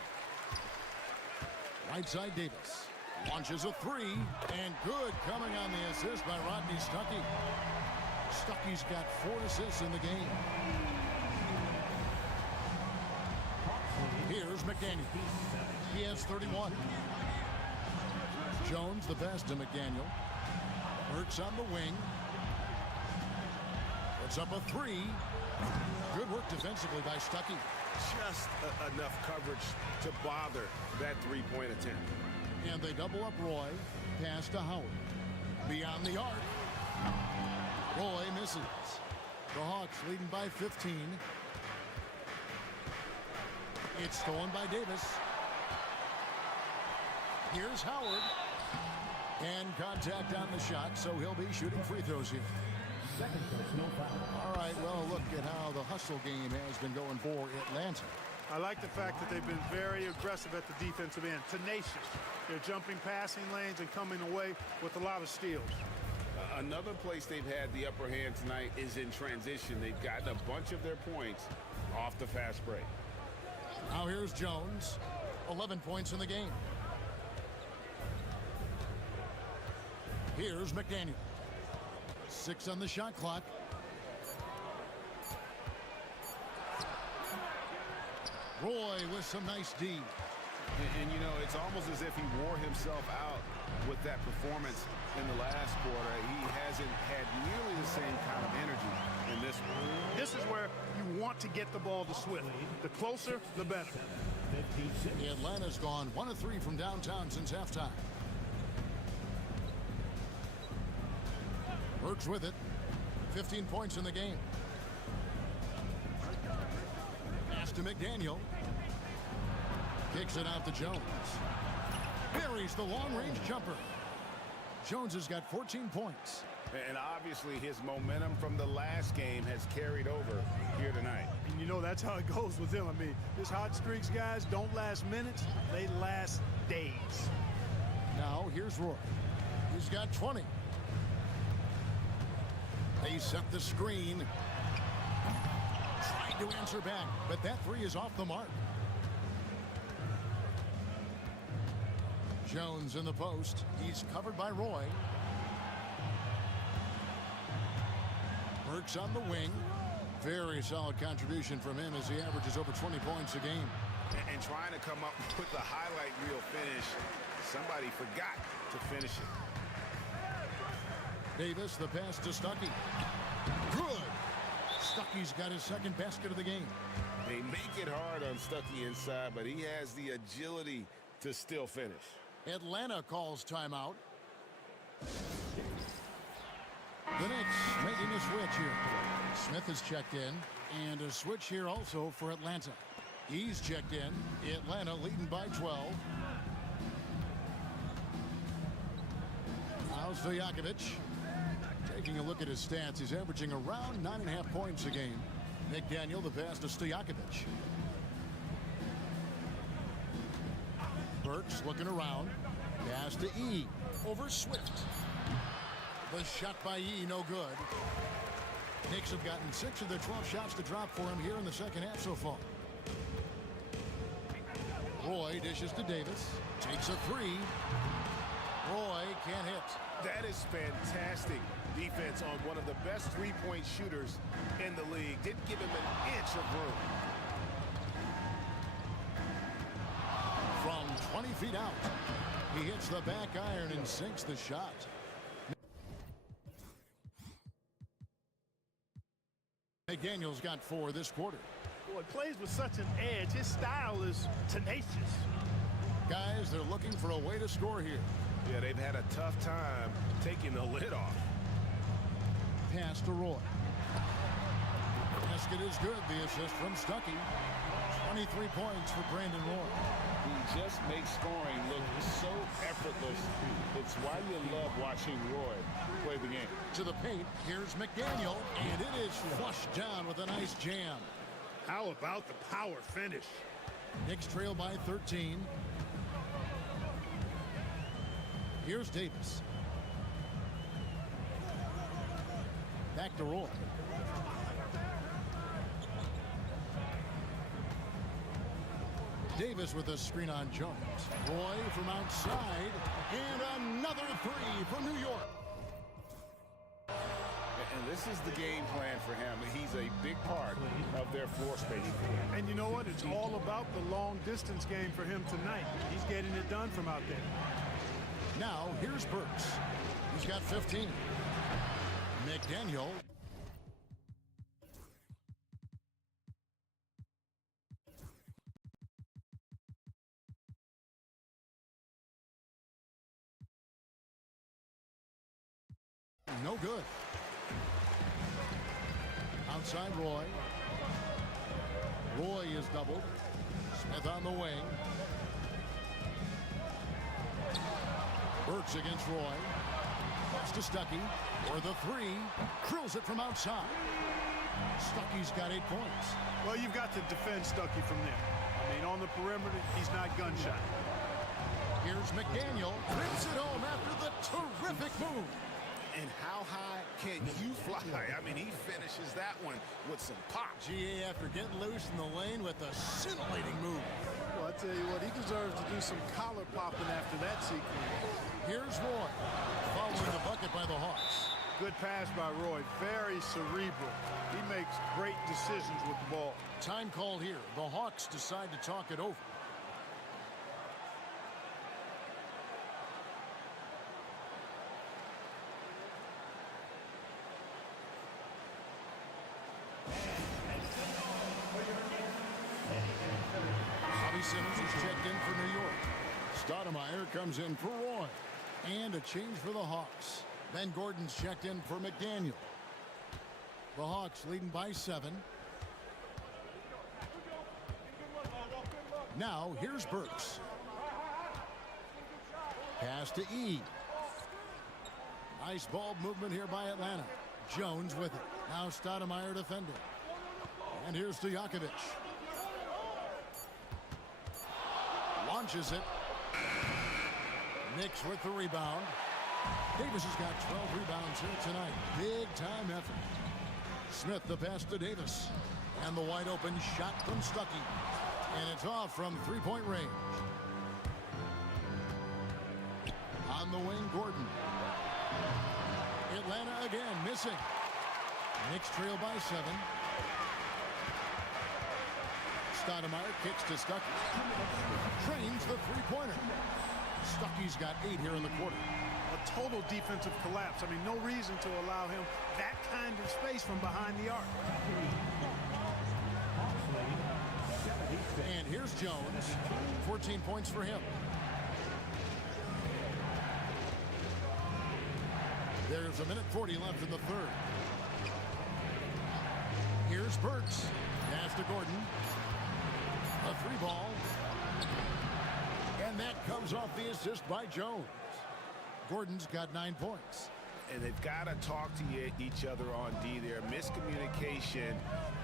Right side Davis. Launches a 3, and good coming on the assist by Rodney Stuckey. Stuckey's got 4 assists in the game. Here's McDaniel. He has 31. Jones the pass to McDaniel. Burks on the wing. Puts up a 3. Good work defensively by Stuckey. Just enough coverage to bother that three-point attempt. And they double up Roy. Pass to Howard. Beyond the arc. Roy misses. The Hawks leading by 15. It's stolen by Davis. Here's Howard. And contact on the shot, so he'll be shooting free throws here. All right, well, look at how the hustle game has been going for Atlanta. I like the fact that they've been very aggressive at the defensive end, tenacious. They're jumping passing lanes and coming away with a lot of steals. Another place they've had the upper hand tonight is in transition. They've gotten a bunch of their points off the fast break. Now here's Jones. 11 points in the game. Here's McDaniel. 6 on the shot clock. Roy with some nice D. And you know, it's almost as if he wore himself out with that performance in the last quarter. He hasn't had nearly the same kind of energy in this one. This is where you want to get the ball to Swift. The closer, the better. Atlanta's gone 1 of 3 from downtown since halftime. Burks with it. 15 points in the game. Pass to McDaniel. Kicks it out to Jones. Buries the long-range jumper. Jones has got 14 points. And obviously his momentum from the last game has carried over here tonight. And you know, that's how it goes with him. I mean, his hot streaks, guys, don't last minutes. They last days. Now, here's Roy. He's got 20. They set the screen. Tried to answer back, but that three is off the mark. Jones in the post. He's covered by Roy. Burks on the wing. Very solid contribution from him as he averages over 20 points a game. And trying to come up with the highlight reel finish. Somebody forgot to finish it. Davis, the pass to Stuckey. Good. Stuckey's got his second basket of the game. They make it hard on Stuckey inside, but he has the agility to still finish. Atlanta calls timeout. The Knicks making a switch here. Smith is checked in, and a switch here also for Atlanta. He's checked in. Atlanta leading by 12. Now Stojakovic. Taking a look at his stats, he's averaging around 9.5 points a game. McDaniel, the pass to Stojakovic. Burks looking around. Pass to E. Over Swift. The shot by E, no good. Knicks have gotten 6 of their 12 shots to drop for him here in the second half so far. Roy dishes to Davis. Takes a 3. Roy can't hit. That is fantastic defense on one of the best three-point shooters in the league. Didn't give him an inch of room. From 20 feet out, he hits the back iron and sinks the shot. McDaniel's got 4 this quarter. Boy, plays with such an edge. His style is tenacious. Guys, they're looking for a way to score here. Yeah, they've had a tough time taking the lid off. Pass to Roy. Basket is good. The assist from Stuckey. 23 points for Brandon Roy. He just makes scoring look so effortless. It's why you love watching Roy play the game. To the paint, here's McDaniel, and it is flushed down with a nice jam. How about the power finish? Knicks trail by 13. Here's Davis. Back to Roy. Davis with a screen on Jones. Roy from outside. And another 3 for New York. And this is the game plan for him. He's a big part of their floor spacing. And you know what? It's all about the long distance game for him tonight. He's getting it done from out there. Now, here's Burks. He's got 15. McDaniel. No good. Outside Roy. Roy is doubled. Smith on the wing. Burks against Roy. Pass to Stuckey. For the three. Drills it from outside. Stuckey's got 8 points. Well, you've got to defend Stuckey from there. I mean, on the perimeter, he's not gunshot. Here's McDaniel. Rips it home after the terrific move. And how high can you fly? I mean, he finishes that one with some pop. GA after getting loose in the lane with a scintillating move. Well, I tell you what, he deserves to do some collar popping after that sequence. Here's Roy. Following the bucket by the Hawks. Good pass by Roy. Very cerebral. He makes great decisions with the ball. Time called here. The Hawks decide to talk it over. Simmons is checked in for New York. Stoudemire comes in for Roy. And a change for the Hawks. Ben Gordon's checked in for McDaniel. The Hawks leading by 7. Now here's Burks. Pass to E. Nice ball movement here by Atlanta. Jones with it. Now Stoudemire defending. And here's Stojakovic. Launches it. Knicks with the rebound. Davis has got 12 rebounds here tonight. Big time effort. Smith the pass to Davis. And the wide open shot from Stuckey. And it's off from 3-point range. On the wing, Gordon. Atlanta again missing. Knicks trail by 7. Stoudemire kicks to Stuckey. Trains the three-pointer. Stuckey's got 8 here in the quarter. A total defensive collapse. I mean, no reason to allow him that kind of space from behind the arc. And here's Jones. 14 points for him. There's 1:40 left in the third. Here's Burks. Pass to Gordon. A 3-ball. And that comes off the assist by Jones. Gordon's got 9 points. And they've got to talk to each other on D there. Miscommunication,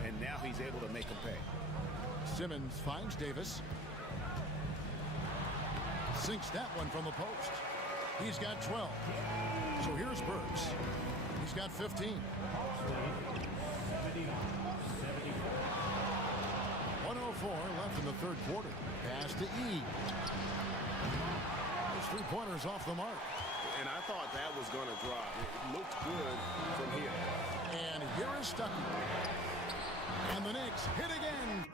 and now he's able to make them pay. Simmons finds Davis. Sinks that one from the post. He's got 12. So here's Burks. He's got 15. 1:04 left in the third quarter. Pass to E. Those three-pointers off the mark. And I thought that was going to drop. It looked good from here. And here is Stuckey. And the Knicks hit again.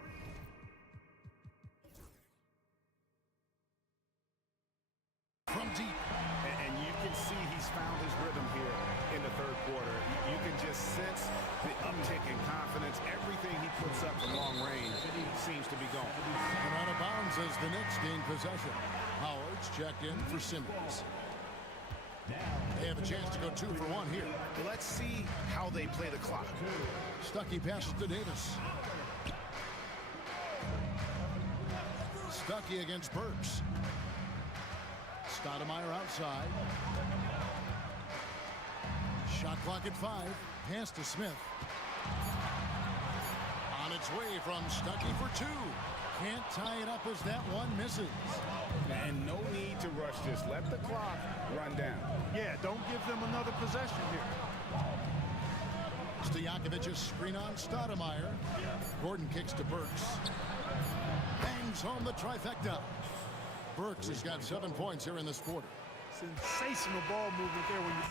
From deep. And you can see he's found his rhythm here in the third quarter. You can just sense the uptick in confidence. Everything he puts up from long range seems to be going. And out of bounds as the Knicks gain possession. Howard's checked in for Simmons. They have a chance to go 2 for 1 here. Let's see how they play the clock. Stuckey passes to Davis. Stuckey against Burks. Stoudemire outside. Shot clock at 5. Pass to Smith. On its way from Stuckey for 2. Can't tie it up as that one misses. And no need to rush this. Let the clock run down. Yeah, don't give them another possession here. Stojakovic's screen on Stoudemire. Gordon kicks to Burks. Bangs home the trifecta. Burks has got 7 points here in this quarter. Sensational ball movement there when you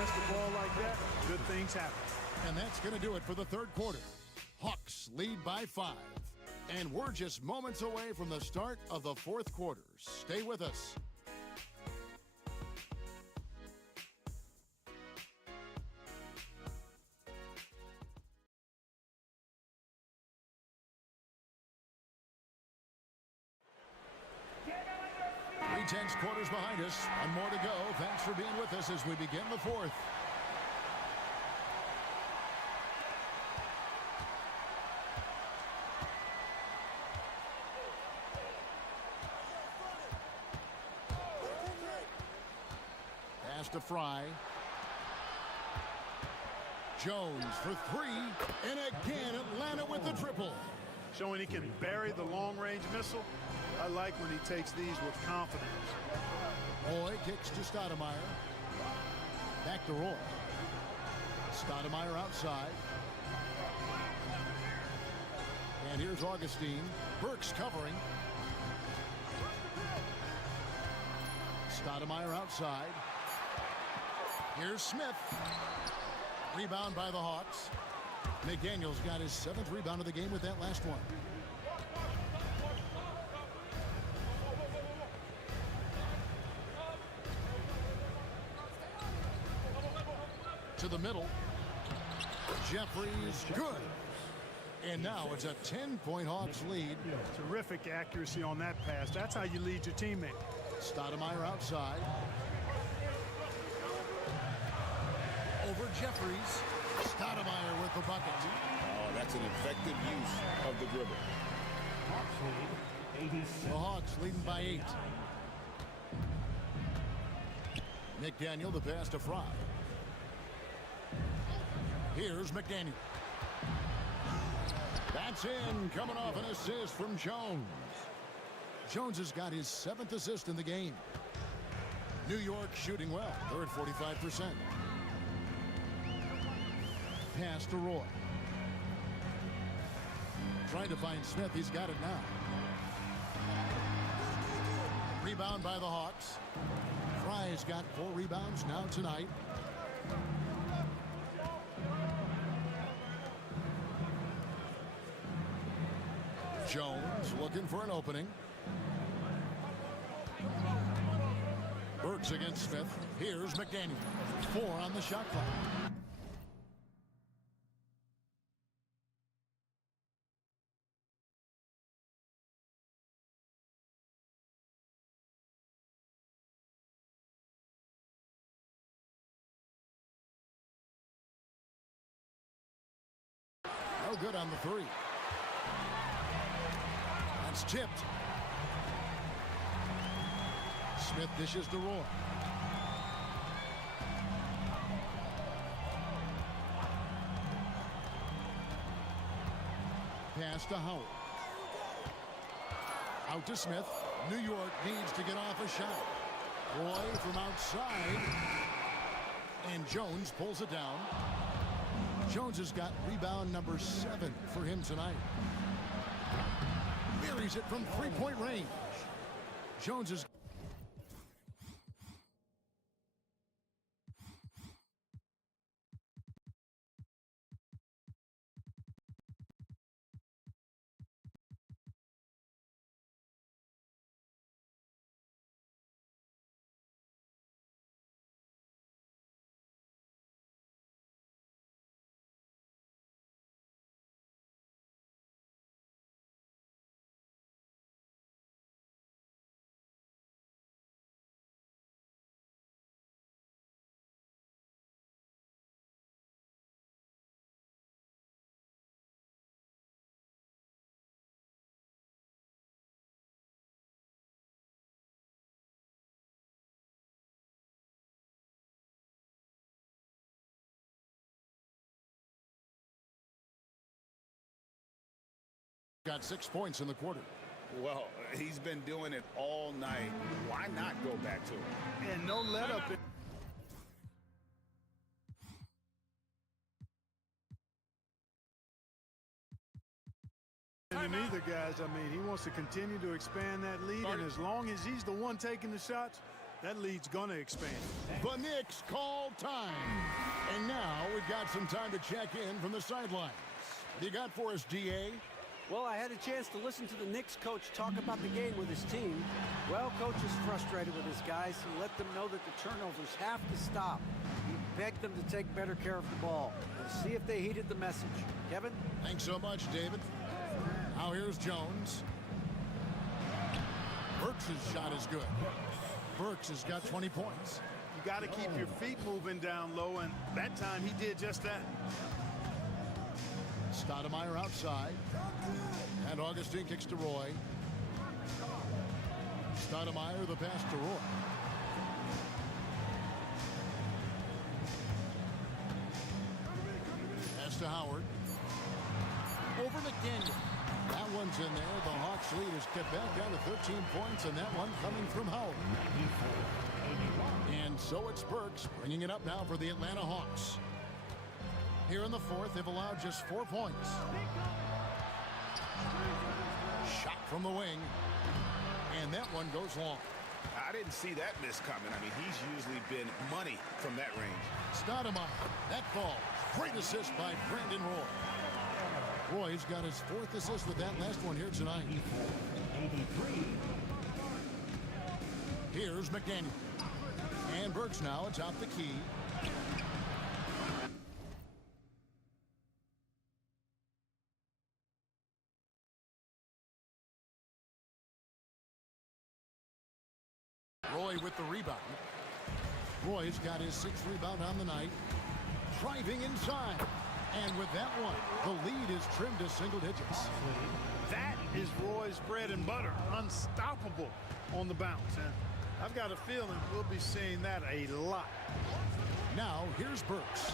miss the ball like that, good things happen. And that's going to do it for the third quarter. Hawks lead by 5. And we're just moments away from the start of the fourth quarter. Stay with us. Tense quarters behind us, and more to go. Thanks for being with us as we begin the fourth. Pass to Fry. Jones for 3, and again Atlanta with the triple. Showing he can bury the long-range missile. I like when he takes these with confidence. Roy kicks to Stoudemire. Back to Roy. Stoudemire outside. And here's Augustine. Burks covering. Stoudemire outside. Here's Smith. Rebound by the Hawks. McDaniel's got his 7th rebound of the game with that last one. To the middle. Jeffries, good. And now it's a 10-point Hawks lead. Terrific accuracy on that pass. That's how you lead your teammate. Stoudemire outside. Over Jeffries. Stoudemire with the bucket. Oh, that's an effective use of the dribble. The Hawks leading by 8. McDaniel, the pass to Fry. Here's McDaniel. That's in, coming off an assist from Jones. Jones has got his 7th assist in the game. New York shooting well. They're at 45%. Pass to Roy. Trying to find Smith. He's got it now. Rebound by the Hawks. Fry's got 4 rebounds now tonight. Jones looking for an opening. Burks against Smith. Here's McDaniel. 4 on the shot clock. No good on the 3. That's tipped. Smith dishes to Roy. Pass to Howard. Out to Smith. New York needs to get off a shot. Roy from outside. And Jones pulls it down. Jones has got rebound number 7 for him tonight. Buries it from 3-point range. Jones is got 6 points in the quarter. Well, he's been doing it all night. Why not go back to it? And no let up. And either, guys, I mean, he wants to continue to expand that lead, and as long as he's the one taking the shots, That lead's going to expand. The Knicks call time. And now we've got some time to check in from the sidelines. What you got for us, DA? Well, I had a chance to listen to the Knicks coach talk about the game with his team. Well, coach is frustrated with his guys. He let them know that the turnovers have to stop. He begged them to take better care of the ball. Let's see if they heeded the message. Kevin? Thanks so much, David. Now here's Jones. Burks' shot is good. Burks has got 20 points. You got to keep your feet moving down low, and that time he did just that. Stoudemire outside. And Augustine kicks to Roy. Stoudemire the pass to Roy. Pass to Howard. Over McDaniel. That one's in there. The Hawks lead is kept back down to 13 points, and that one coming from Howard. And so it's Burks bringing it up now for the Atlanta Hawks. Here in the fourth, they've allowed just 4 points. Shot from the wing. And that one goes long. I didn't see that miss coming. I mean, he's usually been money from that range. Stoudemire. That ball. Great assist by Brandon Roy. Roy's got his 4th assist with that last one here tonight. Here's McDaniel. And Burks now atop the key. Roy with the rebound. Roy's got his 6th rebound on the night. Driving inside. And with that one, the lead is trimmed to single digits. That is Roy's bread and butter. Unstoppable on the bounce. And I've got a feeling we'll be seeing that a lot. Now, here's Burks.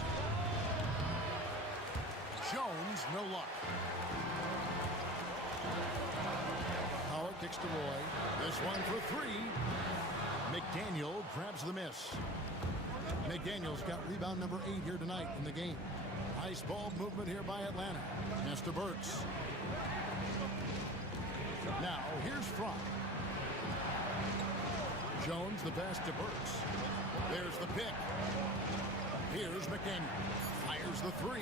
Jones, no luck. Howard kicks to Roy. This one for 3. McDaniel grabs the miss. McDaniel's got rebound number 8 here tonight in the game. Nice ball movement here by Atlanta. Pass to Burks. Now, here's Fry. Jones, the pass to Burks. There's the pick. Here's McDaniel. Fires the 3.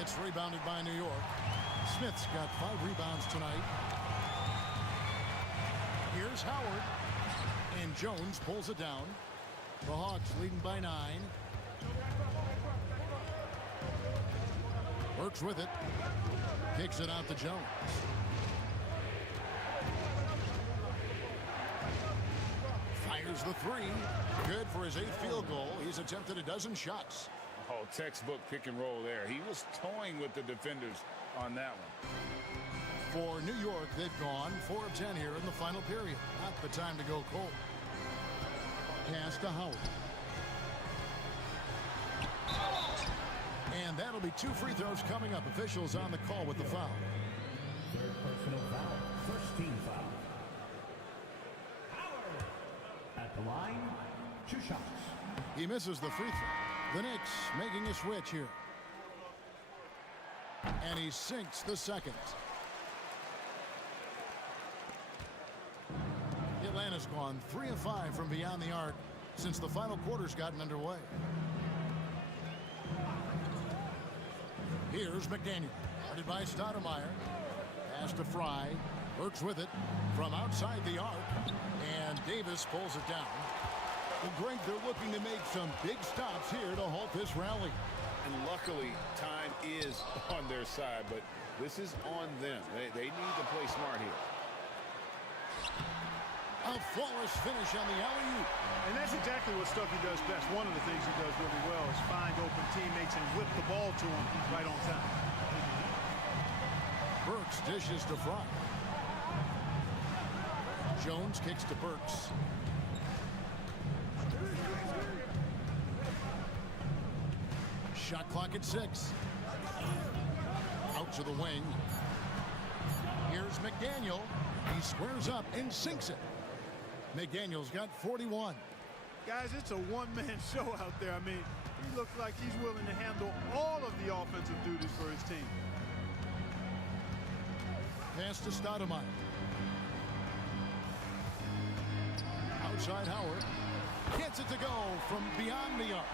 It's rebounded by New York. Smith's got 5 rebounds tonight. Here's Howard. And Jones pulls it down. The Hawks leading by 9. Burks with it. Kicks it out to Jones. Fires the 3. Good for his 8th field goal. He's attempted a dozen shots. Oh, textbook pick and roll there. He was toying with the defenders on that one. For New York, they've gone 4 of 10 here in the final period. Not the time to go cold. Pass to Howard. And that'll be 2 free throws coming up. Officials on the call with the foul. Third personal foul. First team foul. Howard at the line. 2 shots. He misses the free throw. The Knicks making a switch here. And he sinks the second. Atlanta's gone 3 of 5 from beyond the arc since the final quarter's gotten underway. Here's McDaniel. Guarded by Stoudemire. Pass to Fry. Burks with it from outside the arc. And Davis pulls it down. Well, Greg, they're looking to make some big stops here to halt this rally. And luckily, time is on their side, but this is on them. They need to play smart here. A flawless finish on the alley-oop. And that's exactly what Stuckey does best. One of the things he does really well is find open teammates and whip the ball to them right on time. Burks dishes to Fry. Jones kicks to Burks. Shot clock at 6. Out to the wing. Here's McDaniel. He squares up and sinks it. McDaniel's got 41. Guys, it's a one-man show out there. I mean, he looks like he's willing to handle all of the offensive duties for his team. Pass to Stoudemire. outside Howard. Gets it to go from beyond the arc.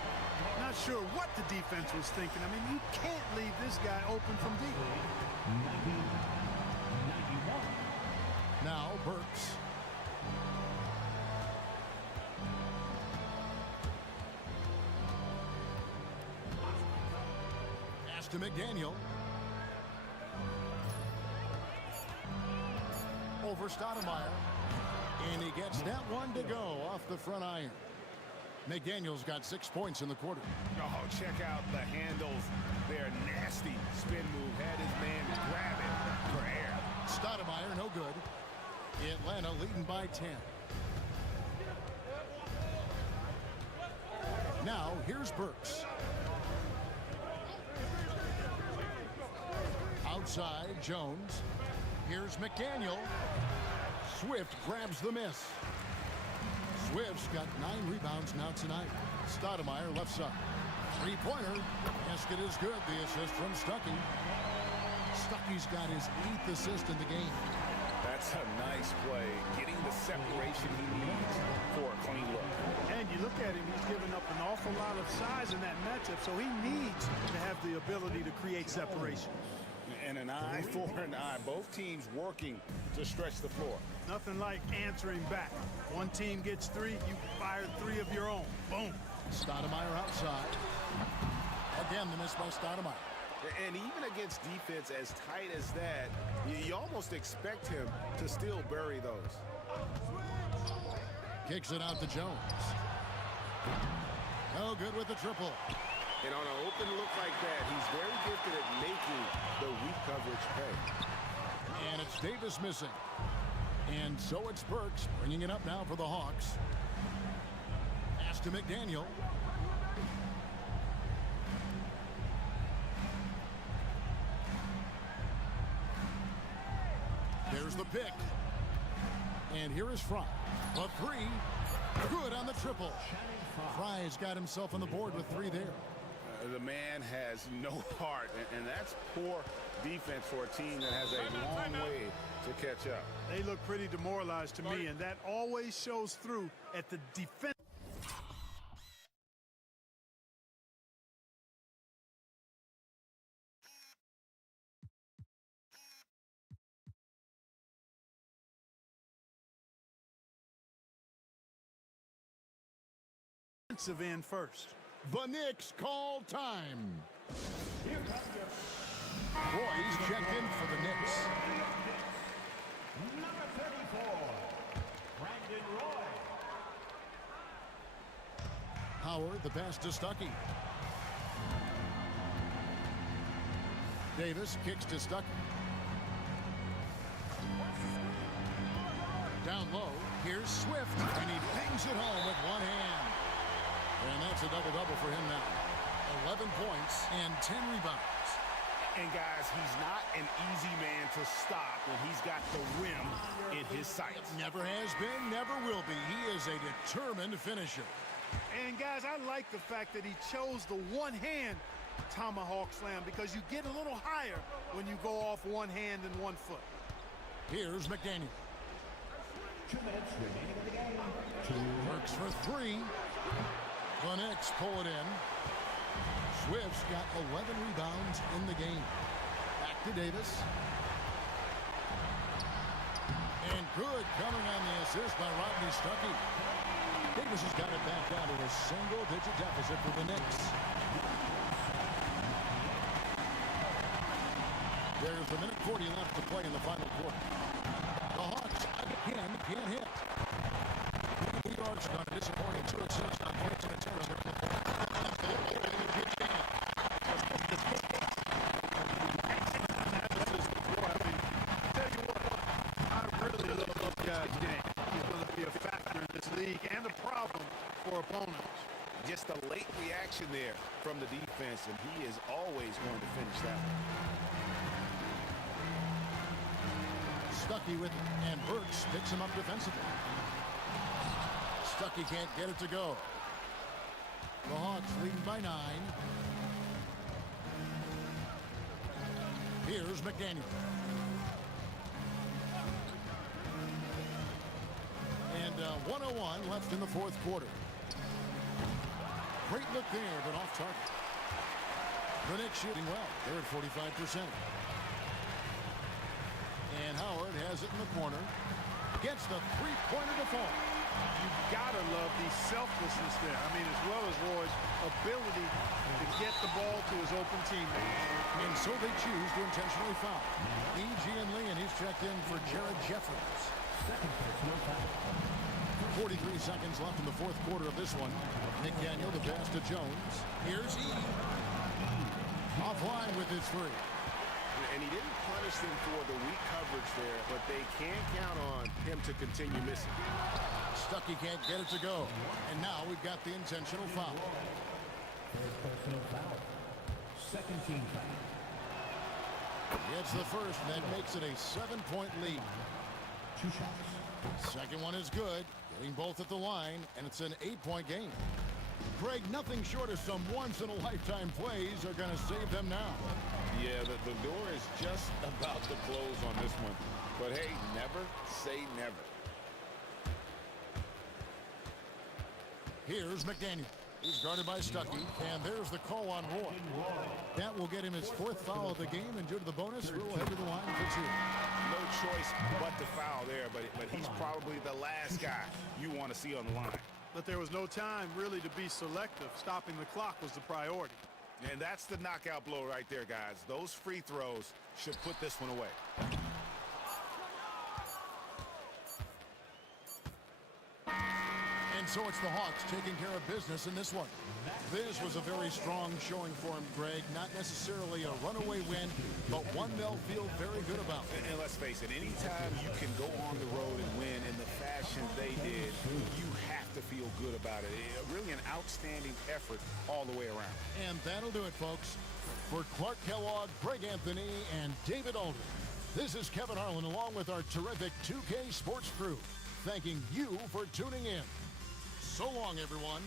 Not sure what the defense was thinking. I mean, you can't leave this guy open from deep. Now Burks. Pass to McDaniel. Over Stoudemire. And he gets that one to go off the front iron. McDaniel's got 6 points in the quarter. Oh, check out the handles. They're nasty. Spin move. Had his man grab it for air. Stoudemire, no good. Atlanta leading by 10. Now, here's Burks. Outside, Jones. Here's McDaniel. Swift grabs the miss. Swift's got 9 rebounds now tonight. Stoudemire left side. Three-pointer. Basket is good. The assist from Stuckey. Stuckey's got his 8th assist in the game. That's a nice play. Getting the separation he needs for a clean look. And you look at him, he's given up an awful lot of size in that matchup, so he needs to have the ability to create separation. And an eye for an eye. Both teams working to stretch the floor. Nothing like answering back. One team gets 3, you fire 3 of your own. Boom. Stoudemire outside. Again, the miss by Stoudemire. And even against defense as tight as that, you almost expect him to still bury those. Kicks it out to Jones. No good with the triple. And on an open look like that, he's very gifted at making the weak coverage pay. And it's Davis missing. And so it's Burks bringing it up now for the Hawks. Pass to McDaniel. There's the pick. And here is Fry. A 3. Good on the triple. Fry's got himself on the board with 3 there. The man has no heart, and that's poor defense for a team that has a long way to catch up. They look pretty demoralized to me, and that always shows through at the defense. Defensive end first. The Knicks call time. Roy's checked in for the Knicks. Number 34, Brandon Roy. Howard, the pass to Stuckey. Davis kicks to Stuckey. Down low, here's Swift, and he bangs it home with one hand. And that's a double-double for him now. 11 points and 10 rebounds. And guys, he's not an easy man to stop when he's got the rim in his sights. Never has been, never will be. He is a determined finisher. And guys, I like the fact that he chose the one-hand tomahawk slam because you get a little higher when you go off one hand and 1 foot. Here's McDaniel. 2 minutes remaining in the game. Works for 3. The Knicks pull it in. Swift's got 11 rebounds in the game. Back to Davis. And good coming on the assist by Rodney Stuckey. Davis has got it back down to a single-digit deficit for the Knicks. There's a minute 40 left to play in the final quarter. The Hawks again can't hit. New York's got a disappointing 2 of 6 on points and attempts. And a problem for opponents. Just a late reaction there from the defense, and he is always going to finish that one. Stuckey with it, and Burks picks him up defensively. Stuckey can't get it to go. The Hawks leading by 9. Here's McDaniel. And 1:01 left in the fourth quarter. Great look there, but off target. The Knicks shooting well. They're at 45%. And Howard has it in the corner. Gets the three-pointer to fall. You've got to love the selflessness there. I mean, as well as Roy's ability to get the ball to his open teammate. And so they choose to intentionally foul. E.G. and Lee, and he's checked in for Jared Jeffers. 43 seconds left in the fourth quarter of this one. Nick Daniel, the pass to Jones. Here's E. Offline with his three. And he didn't punish them for the weak coverage there, but they can't count on him to continue missing. Stuckey can't get it to go. And now we've got the intentional foul. Personal foul. Second team foul. Gets the first, and that makes it a 7-point lead. 2 shots. Second one is good. Getting both at the line, and it's an 8-point game. Greg, nothing short of some once-in-a-lifetime plays are going to save them now. Yeah, the door is just about to close on this one. But hey, never say never. Here's McDaniel. He's guarded by Stuckey, and there's the call on Roy. That will get him his 4th foul of the game, and due to the bonus, Rule head to the line for 2. No choice but to foul there, but he's probably the last guy you want to see on the line. But there was no time really to be selective. Stopping the clock was the priority. And that's the knockout blow right there, guys. Those free throws should put this one away. And so it's the Hawks taking care of business in this one. This was a very strong showing for him, Greg. Not necessarily a runaway win, but one they'll feel very good about. And let's face it, anytime you can go on the road and win in the fashion they did, you have to feel good about it. Really an outstanding effort all the way around. And that'll do it, folks. For Clark Kellogg, Greg Anthony, and David Aldridge, this is Kevin Harlan along with our terrific 2K Sports crew, thanking you for tuning in. So long, everyone.